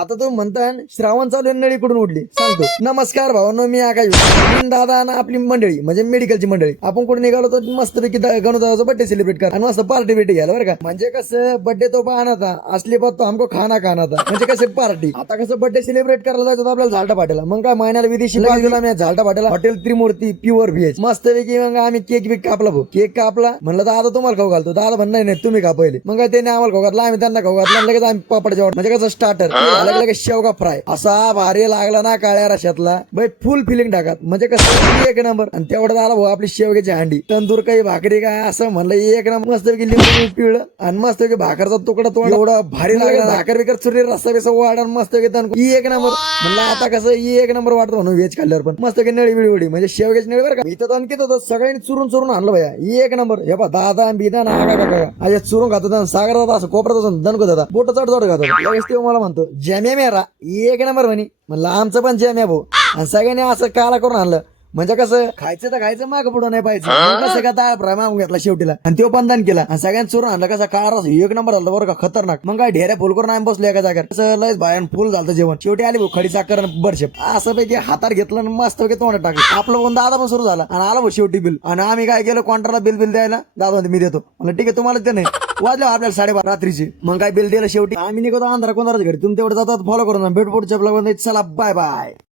आता तो म्हणता श्रावण चालू आहे, नळी कुठून उडली सांगतो. नमस्कार भावांनो, मी आकाश. मी दादा ना आपली मंडळी म्हणजे मेडिकलची मंडळी आपण कुठे निघालो तर मस्तपैकी गणोदाचा बर्थडे सेलिब्रेट कर आणि मस्त पार्टी बिर्टी घ्यायला बरं का. म्हणजे कसं बर्थडे तो पाहना था, असली बात तो हमको खाना खाना था. म्हणजे कसं पार्टी. आता कसं बर्थडे सेलिब्रेट करायला जायचं तर आपल्याला झालटा पाटेला. मग काय महिन्याला विदेशी गेला मी झालटा पाटेला हॉटेल त्रिमूर्ती प्युअर व्हेज मस्तपैकी. मग आम्ही केक बिक कापला भाऊ. केक कापला म्हणलं दादा तुम्हाला खाऊ घालतो. दादा म्हणणार नाही तुम्ही खा पहिले. मग काय त्याने आम्हाला खाऊ घातला, आम्ही त्यांना खाऊ घातला. लगेच आम्ही पापडच्या वाट म्हणजे कसं स्टार्टर लगेच शेवगा फ्राय असा भारी लागला ना काळ्या रशातला बाई. फुल फिलिंग टाकत म्हणजे कसं एक नंबर. आणि तेवढं आला भाऊ आपली शेवग्याची हांडी, तंदूर काही भाकरी काय असं म्हणलं एक नंबर. मस्तपैकी लिंबू पिळलं आणि मस्तपैकी भाकरचा तुकडा तो एवढा भारी लागला. भाकर बिकर चुरी रस्सा बिसा वाढ मस्तपैकी एक नंबर. म्हणलं आता कसं एक नंबर वाटतं म्हणून व्हेज खाल्ल्यावर. पण मस्तपैकी नळी बिळी म्हणजे शेवग्याची नळी बरं का. इथं आणखीत होतं सगळ्यांनी चुरून चुरून आणलं भैया एक नंबर. हे पा दादा बिदा ना का चुरून खातो सागर असं कोपऱ्यात दणको दादा बोट चढ चढ खातो. लगेच ते मला म्हणतो जॅम्या मेरा एक नंबर म्हणे. म्हणलं आमचं पण जॅम्या भाऊ. आणि सगळ्यांनी असं काला करून आणलं. म्हणजे कसं खायचं तर खायचं माग पुढं नाही पाहिजे. कसं का ताळ फ्राय मागून घेतला शेवटीला आणि तो बंधन केला आणि सगळ्यांनी चुरून आणलं. कसं काळा रस एक नंबर झालं बरं का खतरनाक. मग काय ढेऱ्या फुल करून आम्ही बसलो एका जागेवर. कसं लयच बाहेर फुल झालं जेवण. शेवटी आली भाऊ खडी साखर बरशेप असं पैकी हातात घेतलं आणि मस्त पैकी तोंडात टाकलं. आपलं पण दादा पण सुरू झाला आणि आला भाऊ शेवटी बिल. आणि आम्ही काय केलं कॉन्ट्राला बिल द्यायला. दादा मी देतो म्हणलं ठीक आहे तुम्हाला ते नाही वाजलं आपल्याला 12:30 रात्रीची. मग काय बिल दिलं शेवटी. आम्ही निघतो 11 कोणाच घरी. तुम्ही तेवढं जातात फॉलो करून भेट पुढच्या ब्लॉग मध्ये. चला बाय बाय.